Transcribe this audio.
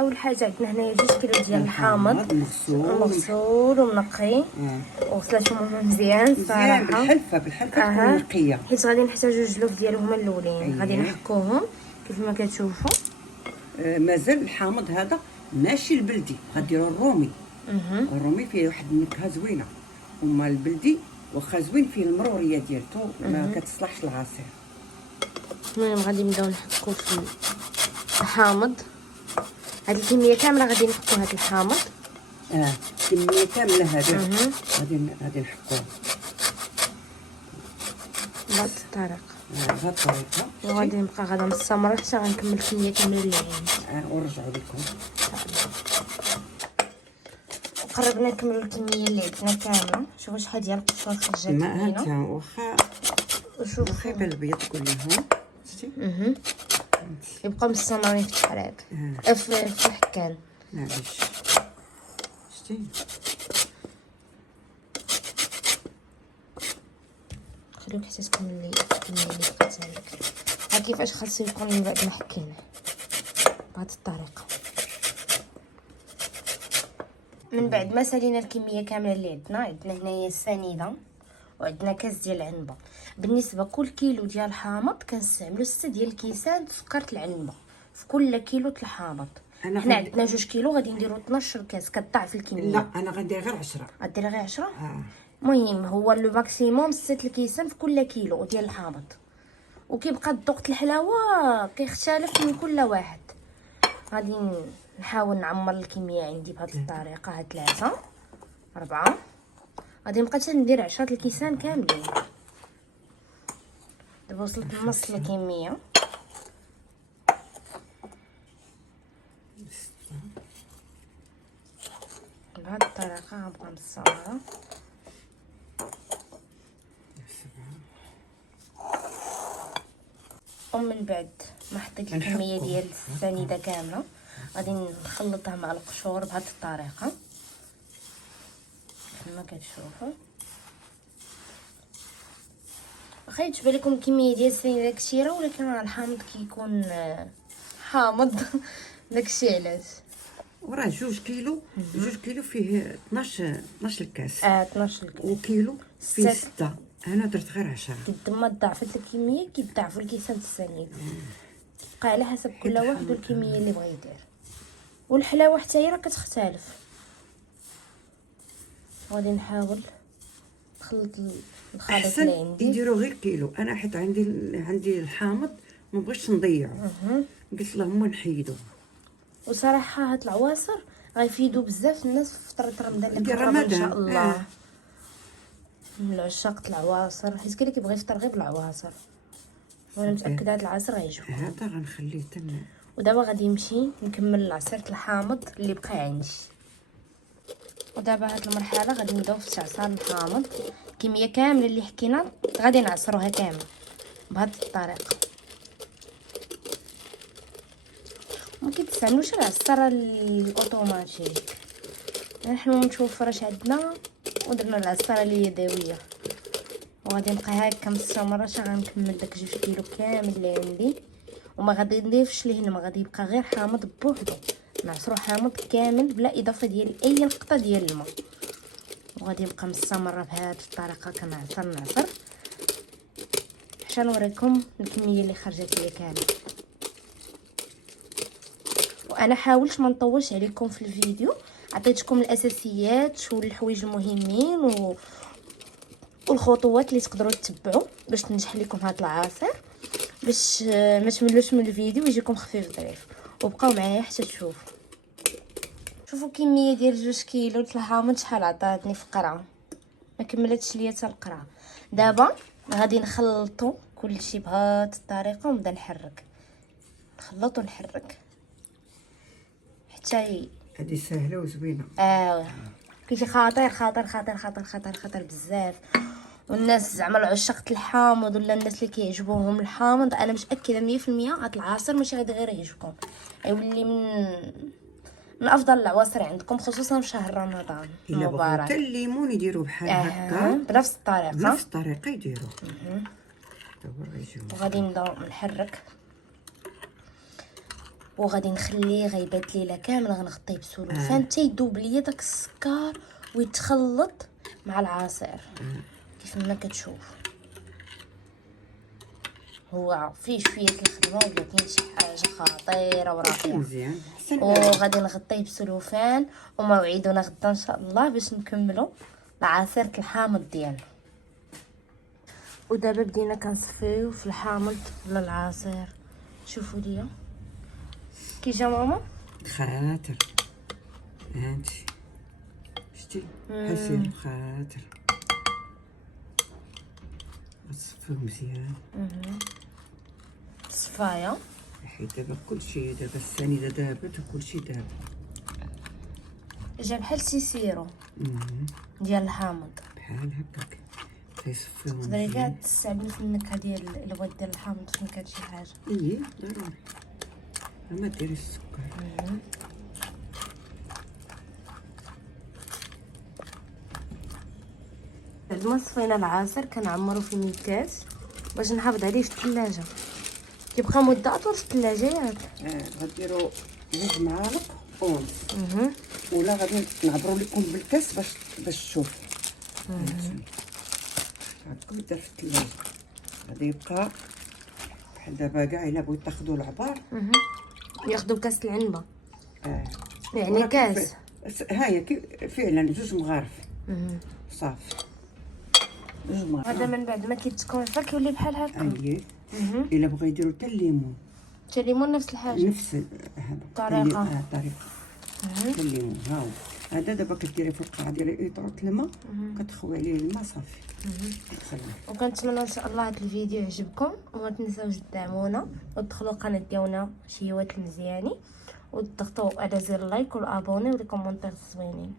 اول حاجه عندنا هنايا 2 كيلو ديال الحامض مغسول ومنقي وغسلته مزيان صراحه بالحلفه تكون نقيه، حيت غادي نحتاجو الجلوف ديالو هما الاولين. غادي نحكوهم كيف ما كتشوفوا. مازال الحامض هذا ماشي البلدي، غديروا الرومي. الرومي فيه واحد النكهه زوينه، وما البلدي واخا زوين فيه المروريه ديالته ما كتصلحش العصير. المهم غادي نبداو نحكو في الحامض. هاد الكميه كامله غادي نحكو هاد الحامض. كميه كامله هذه غادي نحكوها بهاد الطريقه. بهاد الطريقه وغادي نبقى غادا مستمره حتى غنكمل الكميه كامله اللي عندي. ونرجعوا لكم. قربنا نكملوا الكميه اللي عندنا كامله. شوفوا شحال ديال القشور خرجت لينا. واخا وشوفوا يبان البيض كلهم شتي. يبقى مستمرين في الحراق في الحكان. معليش شتي. خليوك حتى تكمل الكميه اللي بقات عندك. ها كيفاش خاصو يكون من بعد ما حكيناه بهذه الطريقه. من بعد ما سالينا الكميه كامله اللي عندنا هنايا السنيده وعندنا كاس ديال العنبه. بالنسبه كل كيلو ديال الحامض كنستعملوا 6 ديال الكيسان سكر العنبه في كل كيلو الحامض. حنا عندنا 2 كيلو غادي نديروا 12 كاس، كتضاعف الكميه. لا انا غندير غير 10. غديري غير 10. المهم هو لو ماكسيموم 6 الكيسان في كل كيلو ديال الحامض. وكيبقى الذوق الحلاوه كيختلف من كل واحد. غادي نحاول نعمر الكميه عندي بهذه الطريقه. هاد 3 4 غادي نبقى حتى ندير 10 الكيسان كاملين. دابا وصلت لنص الكميه. بهذه الطريقه غنبقى مستمره. ومن بعد ما حطيت الكميه ديال السنيده كامله غادي نخلطها مع القشور بهذه الطريقه كما كتشوفوا. واخا يتبان لكم الكميه ديال السنيده كثيره، ولكن راه الحامض كيكون حامض داكشي علاش. وراه 2 كيلو 2 كيلو فيه 12 الكاس. 12 الكاس. وكيلو فيه 6. انا درت غير 10. قد ما ضاعفت الكميه كيضاعفوا الكيسان السنيد. بقى على حسب كل واحد والكميه اللي بغى يدير. والحلاوه حتى هي راه كتختلف. غادي نحاول نخلط الخليط اللي عندي. يديروا غير كيلو. انا حيت عندي الحامض ما بغيتش نضيعو. قلت لهم نحيدو. وصراحه هاد العواصر غيفيدوا بزاف الناس في فتره رمضان اللي قرب ان شاء الله. من عشاق العواصر حيت كاين اللي كيبغي يفطر غير بالعواصر، وانا متاكده هاد العصير غيعجبكم. هذا غنخليه تما. ودابا غادي نمشي نكمل عصير الحامض اللي بقى عندي. ودابا هاد المرحله غادي نبداو في عصير الحامض. الكميه كامله اللي حكينا غادي نعصروها كامل بهذه الطريقه. ممكن تستعملوش العصاره الاوتوماتيك، نحن متوفرش عندنا ودرنا العصاره اليدويه. وغادي نبقى هكا مستمره حتى غنكمل داك 2 كيلو كامل اللي عندي. وما غادي نضيفش ليه الماء، غادي يبقى غير حامض بوحدو. نعصرو حامض كامل بلا اضافه ديال اي نقطه ديال الماء. وغادي نبقى مستمره بهذه الطريقه نعصر حتى نوريكم الكميه اللي خرجت ليا كامل. وانا حاولت ما نطولش عليكم في الفيديو، عطيتكم الاساسيات والحوايج المهمين والخطوات اللي تقدروا تتبعوا باش تنجح لكم هذا العصير، باش ما تملوش من الفيديو ويجيكم خفيف ظريف. وبقاو معايا حتى تشوفوا. شوفوا الكميه ديال 2 كيلو الحامض شحال عطاتني في قرعه، ما كملتش ليا حتى القرعه. دابا غادي نخلطوا كلشي بهذه الطريقه ونبدا نحرك، نخلط ونحرك حتى هذه سهله وزوينه. كلشي خطير خطير خطير خطير خطير خطير بزاف. والناس زعما العشاق الحامض ولا الناس اللي كيعجبوهم الحامض، انا متاكده 100% هاد العصير ماشي غادي غير يعجبكم، غيولي من افضل العواصر عندكم، خصوصا في شهر رمضان المبارك. حتى الليمون يديروا بحال هكا بنفس الطريقه يديروا. وغادي نبداو نحرك. وغادي نخليه غيبات ليله كامله، غنغطيه بسلوفان حتى يذوب ليا داك السكر ويتخلط مع العصير. كيف ما كتشوف هو فيه شويه الخدمه ولكن شي حاجه خطيره ورائعه. مزيان حسن. وغادي نغطيه بسلوفان وموعدنا غدا ان شاء الله باش نكملوا العصير الحامض ديالنا. ودابا بدينا كنصفيو في الحامض ولا العصير. شوفوا ليا كي جا ماما خاطر هانتي شتي حسين خاطر غتصفيو مزيان. صفايه. حيت دابا كلشي دابا السنيده دابت وكلشي داب. جا بحال سيرو ديال الحامض بحال هكاك كيصفيو تقدري كاع مزيان. تستعملي في النكهه ديال الواد ديال الحامض فين كانت شي حاجه. ايه ضروري ما ديري السكر. بعد ما صفينا العصير كنعمرو في ميكاس باش نحافظ عليه في الثلاجه، كيبقى مده اطول في الثلاجه ياك. غديرو 2 معالق ونص ولا غادي نعبرو لكم بالكاس باش تشوفوا. هاكا يدير في الثلاجه غادي يبقى بحال دابا كاع الا بغيت تاخذوا العبار ياخدوا كاس العنبه يعني ولكن كاس. ها هي فعلا 2 مغارف صافي. 2 مغارف هذا من بعد ما كيتكونفا كيولي بحال هكا. اييه. الا بغا يديروا حتى الليمون حتى الليمون نفس الحاجه نفس هذا طريقة. طريقه حتى الليمون. ها هو هذا دابا كديري في القاع ديالي ايطرة الماء كتخوي عليه الماء صافي. وكنتمنى ان شاء الله هذا الفيديو يعجبكم وما تنساوش تدعمونا وتدخلوا القناه ديالنا شهيوات المزياني وتضغطوا على زر اللايك والابوني والكومونتير الزوينين.